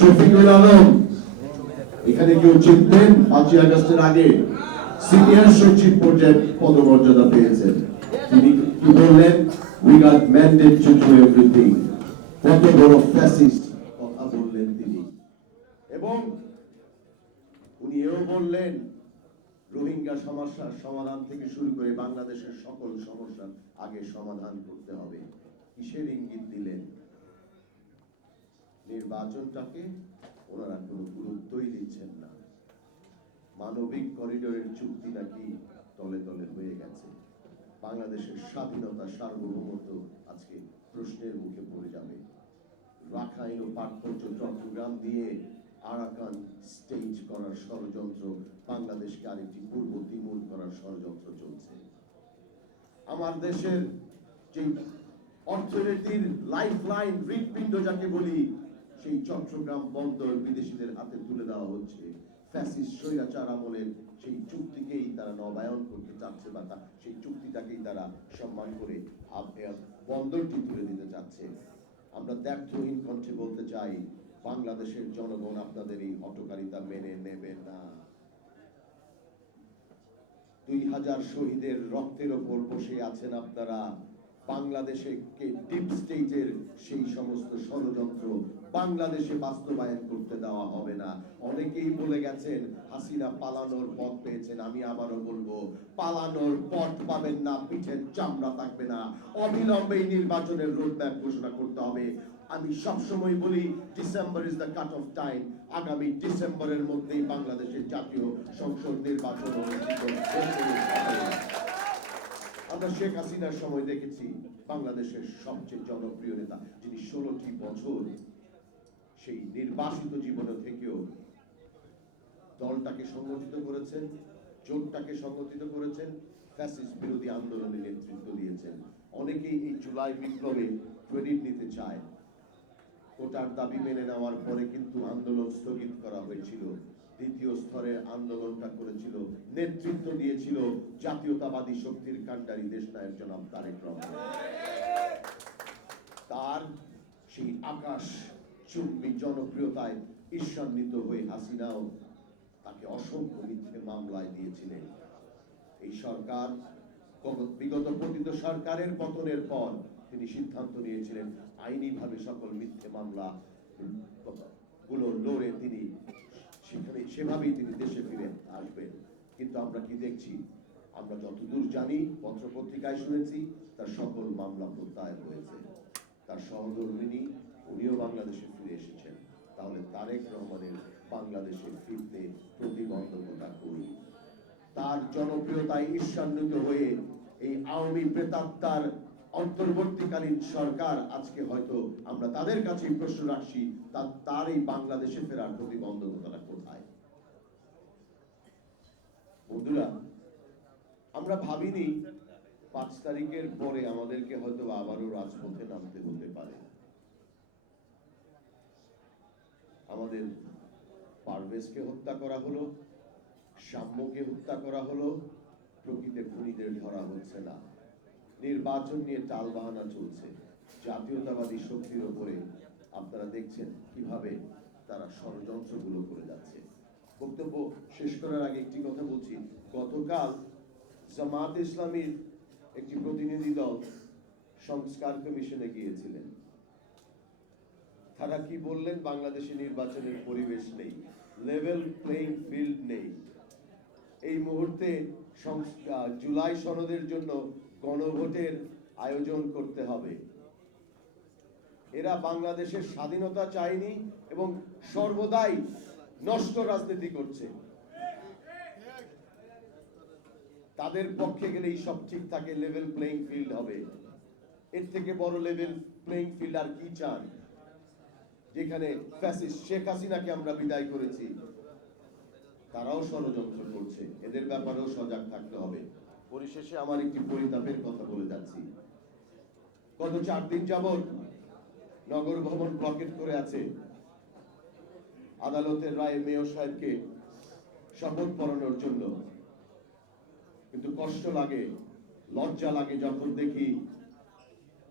শফিকুল আলম। এখানে কেউ চিনতেন পাঁচই আগস্টের আগে। সিনিয়র সচিব পর্যায়ে পদমর্যাদা পেয়েছেন। তিনি কি বললেন? We got mandate to do everything কত বড় ফ্যাসিস্ট কথা বললেন তিনি। এবং উনি এও বললেন, রোহিঙ্গা সমস্যার সমাধান থেকে শুরু করে বাংলাদেশের সকল সমস্যার আগে সমাধান করতে হবে। কিসের ইঙ্গিত দিলেন? নির্বাচনটাকে ওনারা কোনো গুরুত্বই দিচ্ছেন না। মানবিক করিডোরের চুক্তি নাকি তলে তলে হয়ে গেছে। বাংলাদেশের স্বাধীনতা সার্বভৌমত্ব আজকে প্রশ্নের মুখে পড়ে যাবে। রাখাইন ও পার্বত্য চট্টগ্রাম দিয়ে আরাকান স্টেজ করার ষড়যন্ত্র, বাংলাদেশকে আরেকটি পূর্ব তিমুর করার ষড়যন্ত্র চলছে। আমার দেশের যে অর্থনীতির লাইফ লাইন হৃৎপিণ্ড যাকে বলি সেই চট্টগ্রাম বন্দর বিদেশিদের হাতে তুলে দেওয়া হচ্ছে। স্বৈরাচার আমলের সেই চুক্তিকেই তারা নবায়ন করতে চাচ্ছে বা সেই চুক্তিটাকেই তারা সম্মান করে বন্দরটি তুলে দিতে চাচ্ছে। আমরা দ্ব্যর্থহীন কণ্ঠে বলতে চাই, বাংলাদেশের জনগণ আপনাদের এই হটকারিতা মেনে নেবে না। দুই হাজার শহীদের রক্তের ওপর বসে আছেন আপনারা। বাংলাদেশে ডিপ স্টেটের সেই সমস্ত ষড়যন্ত্র বাংলাদেশে বাস্তবায়ন করতে দেওয়া হবে না। অনেকেই বলে গেছেন, হাসিনা পালানোর পথ পেয়েছেন, আমি আবারও বলব, পালানোর পথ পাবেন না, পিঠের চামড়া থাকবে না। অবিলম্বে নির্বাচনের রোডম্যাপ ঘোষণা করতে হবে। আমি সবসময় বলি, December is the cut off time আগামী ডিসেম্বরের মধ্যেই বাংলাদেশের জাতীয় সংসদ নির্বাচন আমরা শেখ হাসিনার সময় দেখেছি, বাংলাদেশের সবচেয়ে জনপ্রিয় নেতা, যিনি ষোলোটি বছর সেই নির্বাসিত জীবনে থেকেও দলটাকে সংগঠিত করেছেন, জোটটাকে সংগঠিত করেছেন, ফ্যাসিস্ট বিরোধী আন্দোলনে নেতৃত্ব দিয়েছেন। অনেকেই এই জুলাই বিপ্লবে ক্রেডিট নিতে চায়। কোটার দাবি মেনে নেওয়ার পরে কিন্তু আন্দোলন স্থগিত করা হয়েছিল। দ্বিতীয় স্তরের আন্দোলনটা করেছিল, নেতৃত্ব দিয়েছিল জাতীয়তাবাদী শক্তির কাণ্ডারি দেশ নায়ক জনাব তারেক রহমান। তার সেই আকাশ চুম্বি জনপ্রিয়তায় ঈর্ষান্বিত হয়ে হাসিনাও তাকে অসংখ্য মিথ্যে মামলায় দিয়েছিলেন। এই সরকার বিগত পতিত সরকারের পতনের পর তিনি সিদ্ধান্ত নিয়েছিলেন আইনিভাবে সকল মিথ্যে মামলা গুলো লড়ে তিনি সেখানে সেভাবেই তিনি দেশে ফিরে আসবেন। কিন্তু আমরা কি দেখছি? আমরা যতদূর জানি, পত্রপত্রিকায় শুনেছি, তার সকল মামলা প্রত্যাহার হয়েছে। তার সহধর্মিনী উনিও বাংলাদেশে ফিরে এসেছেন। তাহলে তারেক রহমানের বাংলাদেশে ফিরতে প্রতিবন্ধকতা করি তার জনপ্রিয়তায় ঈর্ষান্বিত হয়ে এই আওয়ামী প্রেতাত্মার অন্তর্বর্তীকালীন সরকার আজকে হয়তো আমরা তাদের কাছে প্রশ্ন রাখছি তার এই বাংলাদেশে ফেরার প্রতিবন্ধকতাটা কোথায়? বন্ধুরা, আমরা ভাবিনি পাঁচ তারিখের পরে আমাদেরকে হয়তো আবারও রাজপথে নামতে হতে পারে। আমাদের পারভেজকে হত্যা করা হলো, সাম্যকে হত্যা করা হলো প্রকৃতির খুনিদের ধরা হচ্ছে না। নির্বাচন নিয়ে টালবাহানা চলছে। জাতীয়তাবাদী শক্তির ওপরে আপনারা দেখছেন কীভাবে তারা ষড়যন্ত্রগুলো করে যাচ্ছে। বক্তব্য শেষ করার আগে একটি কথা বলছি। গতকাল জামাত ইসলামীর একটি প্রতিনিধি দল সংস্কার কমিশনে গিয়েছিলেন। তারা কি বললেন? বাংলাদেশে নির্বাচনের পরিবেশ নেই লেভেল প্লেইং ফিল্ড নেই। এই মুহূর্তে জুলাই সনদের জন্য গণভোটের আয়োজন করতে হবে। এরা বাংলাদেশের স্বাধীনতা চায়নি এবং সর্বদাই নষ্ট রাজনীতি করছে। তাদের পক্ষে গেলেই সব ঠিক থাকে লেভেল প্লেইং ফিল্ড হবে। এর থেকে বড় লেভেল প্লেইং ফিল্ড আর কি চান? যেখানে শেখ হাসিনাকে আমরা বিদায় করেছি, তারাও ষড়যন্ত্র করছে। এদের ব্যাপারেও সজাগ থাকতে হবে। পরিশেষে আমার একটি পরিতাপের কথা বলে যাচ্ছি। গত চার দিন যাবৎ নগর ভবন ব্লকেট করে আছে আদালতের রায়ে মেয়র সাহেবকে শপথ পড়ানোর জন্য। কিন্তু কষ্ট লাগে, লজ্জা লাগে যখন দেখি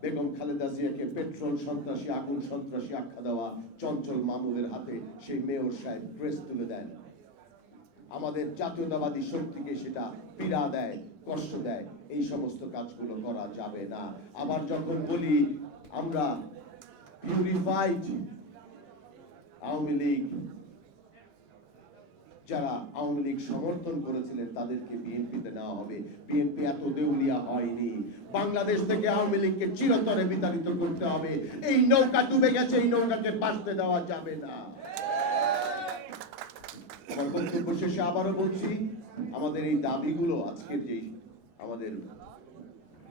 বেগম খালেদা জিয়াকে পেট্রোল সন্ত্রাসী, আগুন সন্ত্রাসী আখ্যা দেওয়া চঞ্চল মামুদের হাতে সেই মেয়র সাহেব প্রেস তুলে দেন। আমাদের জাতীয়তাবাদী শক্তিকে সেটা পীড়া দেয়, কষ্ট দেয়, এই সমস্ত কাজগুলো করা যাবে না। আবার যখন বলি, আমরা পিউরিফাইড আওয়ামী লীগ যারা আওয়ামী লীগ সমর্থন করেছিলেন, তাদেরকে বিএনপিতে নেওয়া হবে। বিএনপি এত দেউলিয়া হয়নি। বাংলাদেশ থেকে আওয়ামী লীগকে চিরতরে বিতাড়িত করতে হবে। এই নৌকা ডুবে গেছে, এই নৌকাকে বাঁচতে দেওয়া যাবে না। শেষে আবারও বলছি, আমাদের এই দাবিগুলো আজকের যেই আমাদের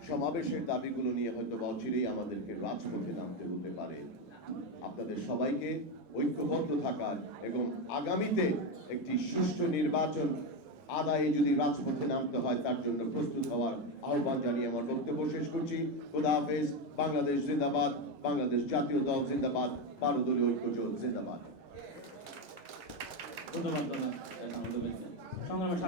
সমাবেশের দাবিগুলো নিয়ে হয়তো বা অচিরেই আমাদেরকে রাজপথে নামতে হতে পারে। আপনাদের সবাইকে ঐক্যবদ্ধ থাকার এবং আগামীতে একটি সুষ্ঠু নির্বাচন আদায়ে যদি রাজপথে নামতে হয়, তার জন্য প্রস্তুত হওয়ার আহ্বান জানিয়ে আমার বক্তব্য শেষ করছি। খোদা হাফেজ, বাংলাদেশ জিন্দাবাদ, বাংলাদেশ জাতীয় দল জিন্দাবাদ বারো দলীয় ঐক্য জোট জিন্দাবাদ। ধন্যবাদ সংগ্রামের